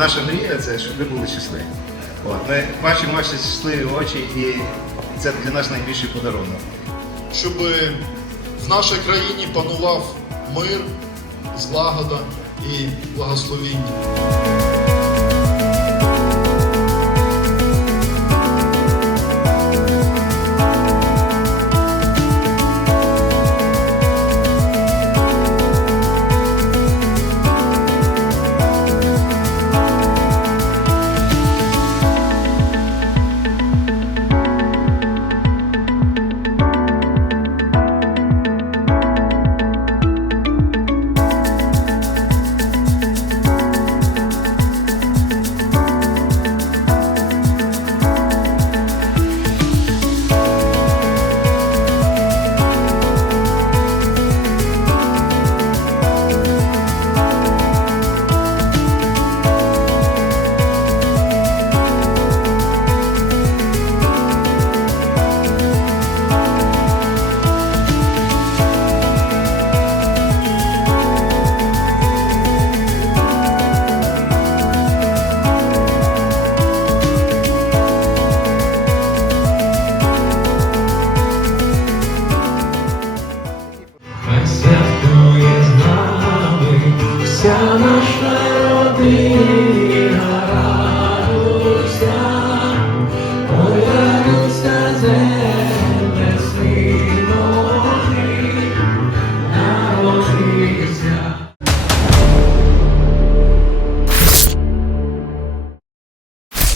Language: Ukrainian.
наша мрія це, щоб ви були щасливі. От. Ми бачимо ваші щасливі очі, і це для нас найбільший подарунок. Щоб в нашій країні панував мир, злагода і благословіння.